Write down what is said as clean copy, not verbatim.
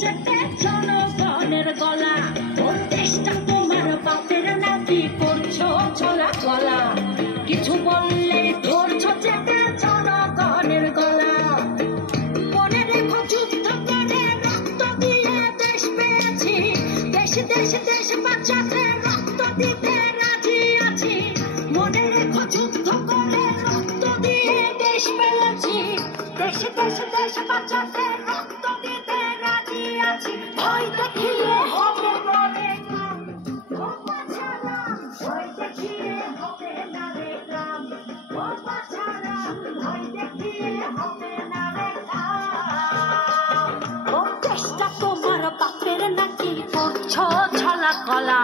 চেটে জনগণের গলা। ওর দেশটা তোমার বাপের নাকি করছো ছলা গলা। কিছু বললে ধরছো চেটে জনগণের গলা। মনে রেখো যুদ্ধ করে রক্ত দিয়ে দেশ পেয়েছি। দেশ দেশ দেশ বাঁচাতে রক্ত দিতে রাজি আছি। মনে রেখো যুদ্ধ করে রক্ত দিয়ে দেশ পেয়েছি। দেশ দেশ দেশ বাঁচাতে রক্ত দিতে রাজি আছি। ভয় দেখিয়ে হবে বলে কাম, ও বাছারা ভয় দেখিয়ে হবে না রে কাম। ও বাছারা ভয় দেখিয়ে হবে না রে কাম। ও দেশটা তোমার বাপের নাকি করছো ছলা কলা।